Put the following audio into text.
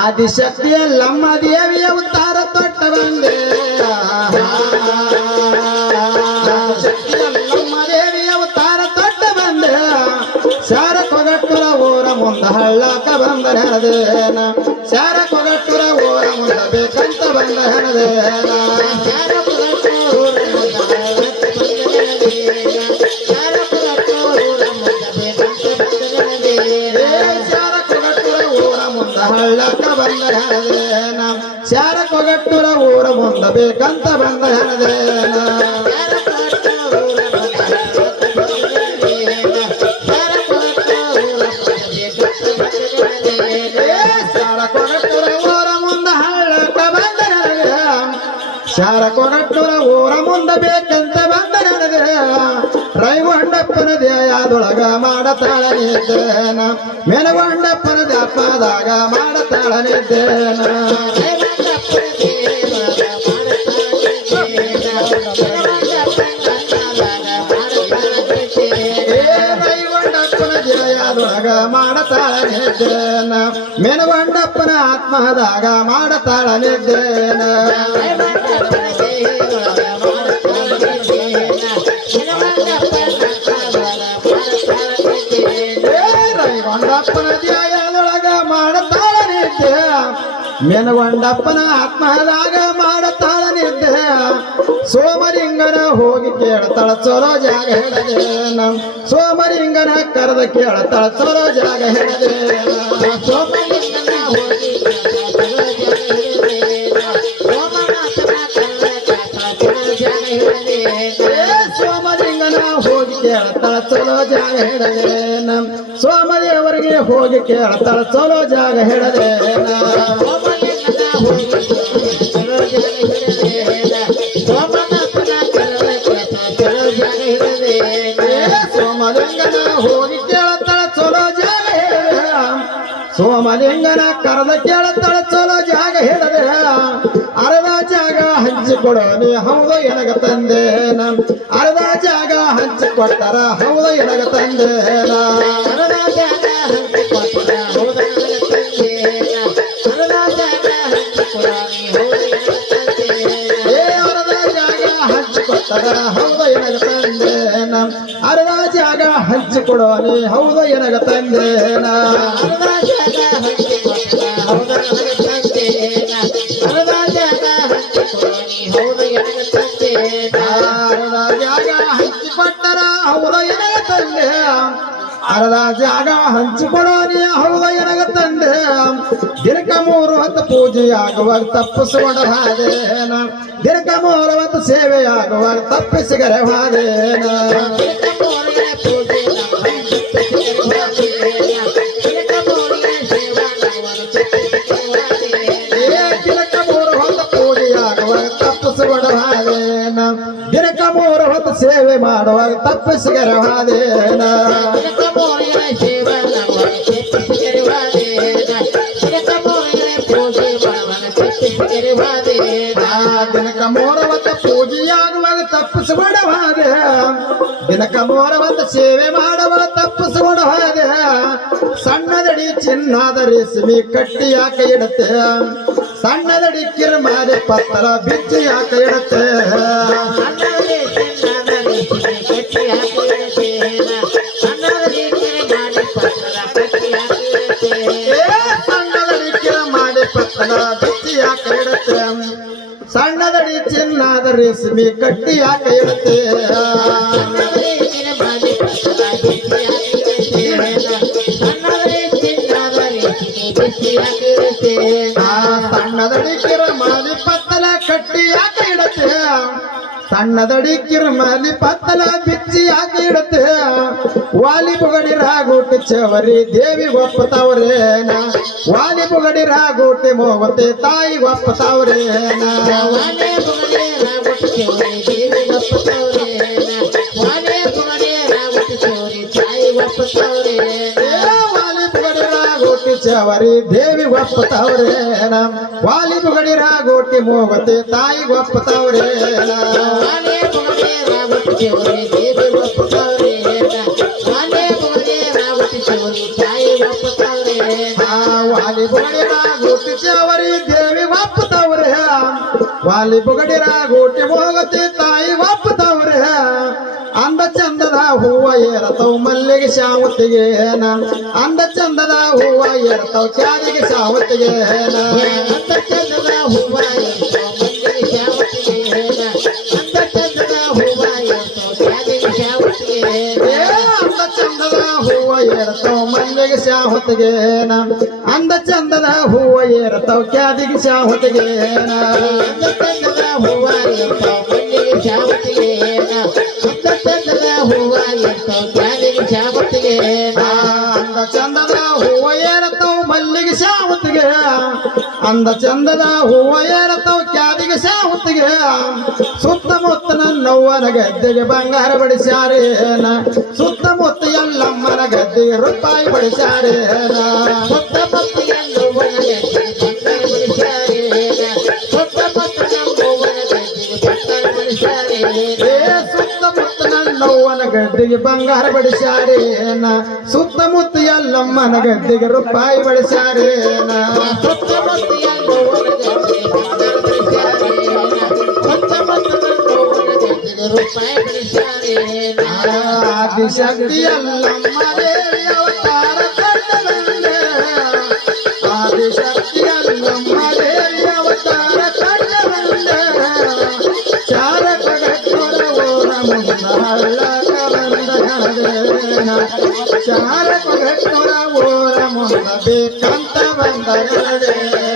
ಆದಿಶಕ್ತಿ ಎಲ್ಲಮ್ಮ ದೇವಿ ಅವತಾರ ತೊಟ್ಟ ಬಂದೆ ಆದಿಶಕ್ತಿ ಎಲ್ಲಮ್ಮ ದೇವಿ ಅವತಾರ ತೊಟ್ಟ ಬಂದೆ ಶಾರ ಕೊಗಟ್ಟುರ ಊರ ಮುಂದ ಹಳ್ಳಕ ಬಂದ ಹೆಣದೇನ ಶಾರ ಕೊಗಟ್ಟುರ ಊರ ಮುಂದ ಬೇಕಂತ ಬಂದ ಹೆಣದೇನ ಹಳ್ಳಕ ಬಂದ ಹೆಣದೇನ ಶಾರ ಕೊಗಟ್ಟುರ ಊರ ಮುಂದ ಬೇಕಂತ ಬಂದ ಹೆಣದೇನ ಶಾರ ಕೊಗಟ್ಟುರ ಊರ ಮುಂದ ಬೇಕಂತ ಬಂದ ನನಗೆ ರೈಗೊಂಡಪ್ಪನ ದೇಯದೊಳಗ ಮಾಡತಾಳನಿದ್ದೇನ ಮೆನಗೊಂಡಪ್ಪನ ದಪ್ಪದಾಗ ಮಾಡತಾಳನಿದ್ದೇನ ರೈಗೊಂಡಪ್ಪನ ದೇಯದೊಳಗ ಮಾಡತಾಳನಿದ್ದೇನ ಮೆನಗೊಂಡಪ್ಪನ ಆತ್ಮದಾಗ ಮಾಡತಾಳನಿದ್ದೇನ ಗೊಂಡಪ್ಪನ ಧ್ಯಾಯದೊಳಗ ಮಾಡತಾಳನಿದ್ದೆ ಮೆನಗೊಂಡಪ್ಪನ ಆತ್ಮದಾಗ ಮಾಡತಾಳನಿದ್ದೆ ಸೋಮಲಿಂಗನ ಹೋಗಿ ಕೇಳತಾಳ ಚಲೋ ಜಾಗ ಹೇಳದೇನ ಸೋಮಲಿಂಗನ ಕರೆದ ಕೇಳತಾಳ ಚಲೋ ಜಾಗ ಹೇಳದೇನ ಸೋಮಲಿಂಗನ ಹೋಗಿ ಸೋಮಲಿಂಗನ ಹೋಗಿ ಕೇಳತಾಳ ಚಲೋ ಜಾಗ ಹೇಳದೇನ ಸೋಮದೇವರಿಗೆ ಹೋಗಿ ಕೇಳತಾಳ ಚಲೋ ಜಾಗ ಹೇಳದೇನ ಸೋಮಲಿಂಗನ ಹೋಗಿ ಕೇಳತಾಳ ಚಲೋ ಜಾಗ ಹೇಳ ಸೋಮಲಿಂಗನ ಕರೆದ ಕೇಳತಾಳ ಚಲೋ ಜಾಗ ಹೇಳದೆ ಅರ್ಧ ಜಾಗ ಹಂಚಿಕೊಡೋ ನೀ ಹೌದು ಎನಗ ತಂದೇನ ಅರ್ಧ ಜಾಗ ಹಂಚಿಕೊಟ್ಟರ ಹೌದು ಎನಗ ತಂದೇನ ಅರ್ಧ ಜಾಗ ಹಂಚಿಕೊಟ್ಟರ ಹೌದು ಎನಗ ತಂದೇನ ಅರ್ಧ ಜಾಗ ಹಂಚಿಕೊಡೋ ನೀ ಹೌದು ಎನಗ ತಂದೇನ ಅರ್ಧ ಜಾಗ ಹಂಚಿಕೊಟ್ಟರ ಹೌದು ಎನಗ ತಂದೇನ ಅರ್ಧ ಜಾಗ ಹಂಚಿಕೊಡೋ ನೀ ಹೌದು ಎನಗ ತಂದೇನ ಅರ್ಧ ಜಾಗ ಹಂಚಿಕೊಟ್ಟರ ಹೌದು ಎನಗ ತಂದೇನ ಅರ್ಧ ಜಾಗ ಹಂಚಿಕೊಡೋ ನೀ ಹೌದು ಎನಗ ತಂದೇನ ಅರ್ಧ ಜಾಗ ಹಂಚಿಕೊಟ್ಟರ ಹೌದು ಎನಗ ತಂದೆ ಅರ್ಧ ಜಾಗ ಹಂಚಿಕೊಡೋ ನೀ ಹೌದು ಎನಗ ತಂದೆ ದಿನಕ 3 ಹೊತ್ತು ಪೂಜೆಯಾಗುವಾಗ ತಪ್ಪಿಸಿಕೊಂಡ ಹಾದೇನ ದಿನಕ 3 ಹೊತ್ತು ಸೇವೆಯಾಗುವಾಗ ತಪ್ಪಿಸಿಗರೆ ಹಾದೇನ ದಿನಕ 3 ಹೊತ್ತು ಸೇವೆ ಮಾಡುವಾಗ ತಪ್ಪಿಸಿಗರೆ ಹಾದೇನ ದಿನಕ 3 ಹೊತ್ತು ಪೂಜೆಯಾಗುವಾಗ ತಪ್ಪಿಸಿಕೊಂಡವಾದೆ ದಿನಕ 3 ಹೊತ್ತು ಸೇವೆ ಮಾಡುವ ತಪ್ಪಿಸಿಕೊಂಡವಾದೆ ಸಣ್ಣದಡಿ ಚಿನ್ನದ ರೇಷ್ಮೆ ಕಟ್ಟಿ ಯಾಕೆ ಇಡುತ್ತೆ ಸಣ್ಣದಡಿ ಕಿರ್ಮಾರಿ ಪತ್ತರ ಬಿಚ್ಚಿ ಯಾಕೆ ಇಡುತ್ತೆ ಸಣ್ಣದಡಿ ಕಿರ್ಮಾರಿ ಪತ್ತರ ಬಿಚ್ಚಿ ಯಾಕೆ ಇಡುತ್ತೆ ಸಣ್ಣದಡಿ ಚಿನ್ನದ ರೇಷ್ಮೆ ಕಟ್ಟಿ ಯಾಕೆ ಇಡುತ್ತೆ ಸಣ್ಣದಡಿ ಕಿರ್ಮಾಲಿ ಪತ್ತಲ ಕಟ್ಟಿ ಯಾಕೆ ಇಡುತ್ತೆ ಸಣ್ಣದಡಿ ಕಿರ್ಮಾಲಿ ಪತ್ತಲ ಬಿಚ್ಚಿ ಯಾಕೆ ಇಡುತ್ತೆ ವಾಲಿ ಬುಗಡಿ ರಾಗುಟ್ಟಿ ಚವರಿ ದೇವಿ ಒಪ್ಪತವ್ರೇನ ವಾಲಿ ಬುಗಡಿ ರಾಗುಟ್ಟಿ ಮೋಗತೆ ತಾಯಿ ಒಪ್ಪತವ್ರೇನ ವಾಲಿ ಬುಗಡಿ ರಾಗುಟ್ಟಿ ಚವರಿ ದೇವಿ ಒಪ್ಪತವ್ರೇನ ವಾಲಿ ಬುಗಡಿ ರಾಗುಟ್ಟಿ ಚವರಿ ತಾಯಿ ಒಪ್ಪತವ್ರೇನ ವಾಲಿ ಬುಗಡಿ ರಾಗುಟ್ಟಿ ಚವರಿ ದೇವಿ ಒಪ್ಪತವ್ರೇನ ವಾಲಿ ಬುಗಡಿ ರಾಗುಟ್ಟಿ ಮೋಗತೆ ತಾಯಿ ಒಪ್ಪತವ್ರೇನ ವಾಲಿ ಬುಗಡಿ ರಾಗುಟ್ಟಿ ಚವರಿ ದೇವಿ ಒಪ್ಪತವ್ರೇನ ವಾಲಿ ಬುಗಡಿ ರಾಗುಟ್ಟಿ ಚವರಿ ತಾಯಿ ಒಪ್ಪತವ್ರೇನ ವಾಲಿ ಬುಗಡಿ गोटीच्यावरी देवी वापतावर वाली बुगडी रागोटी मोगती ताई वापतावर ಅಂದ ಚಂದದ ಹೂವ ಏರತವ್ ಮಲ್ಲಿಗೆ ಶಾವತ್ತಿಗೆ ಅಂದ ಚಂದದ ಹೂವ ಏರತವ್ ಕ್ಯಾರಿಗೆ ಶಾವತ್ತಿಗೆ ಅಂದ ಚಂದದ ಹೂವ ಏರತವ್ ಮಲ್ಲಿಗೆ ಶಾವತ್ತಿಗೆ ಅಂದ ಚಂದದ ಹೂವ ಏರತವ್ ಕ್ಯಾರಿಗೆ ಶಾವತ್ತಿಗೆ ಅಂದ ಚಂದದ ಹೂವ ಏರತವ್ ಮಲ್ಲಿಗೆ ಶಾವತ್ತಿಗೆ ಅಂದ ಚಂದದ ಹೂವ ಏರತವ್ ಕ್ಯಾರಿಗೆ ಶಾವತ್ತಿಗೆ ಅಂದ ಚಂದದ ಹೂವ ಏರತವ್ ಮಲ್ಲಿಗೆ ಶಾವತ್ತಿಗೆ ಅಂದ ಚಂದದ ಹೂವ ಏರತವ್ ಮಲ್ಲಿಗೆ ಶಾವತ್ತಿಗೆ ಅಂದ ಚಂದದ ಹೂವ ಏರತವ್ ಕ್ಯಾದಿಗೆ ಶಾವತ್ತಿಗೆ ಸುತ್ತಮುತ್ತ ನನ್ನವ್ವನ ಗದ್ದೆಗೆ ಬಂಗಾರ ಬಡಿಸ್ಯಾರೇನ ಸುತ್ತಮುತ್ತ ಎಲ್ಲಮ್ಮನ ಗದ್ದೆಗೆ ರೂಪಾಯಿ ಬಡಿಸ್ಯಾರೇನ ಸುತ್ತಮುತ್ತ ಎಲ್ಲವ್ವನ ಗದ್ದೆಗೆ ಸುತ್ತಮುತ್ತ ನಮ್ಮವ್ವನ ಗದ್ದೆಗೆ ಸುತ್ತಮುತ್ತ ನನ್ನವ್ವನ ಗದ್ದೆಗೆ ಬಂಗಾರ ಬಡಿಸ್ಯಾರೇನ ಸುತ್ತಮುತ್ತ ಎಲ್ಲಮ್ಮನ ಗದ್ದೆಗೆ ರೂಪಾಯಿ ಬಡಿಸ್ಯಾರೇನ ಸುತ್ತಮುತ್ತ ಎಲ್ಲವ್ವನ ಗದ್ದೆಗೆ ರೂಪಾಯಿ ಬಡಿಸ್ಯಾರೇನ ಆದಿಶಕ್ತಿ ಎಲ್ಲಮ್ಮ ದೇವಿ ಅವತಾರ ಕಂಡಲಂದೆ ಆದಿಶಕ್ತಿ ಎಲ್ಲಮ್ಮ ದೇವಿ ಅವತಾರ ಕಂಡಲಂದೆ ಚಾರಕ ಗಟ್ಟರ ಓರ ಮುಂದ ಹಳ್ಳಕ ಬಂದ ಹಣದೇನ ಚಾರಕ ಗಟ್ಟರ ಓರ ಮುಂದ ಬೇಕಂತ ಬಂದ ಹಣದೇನ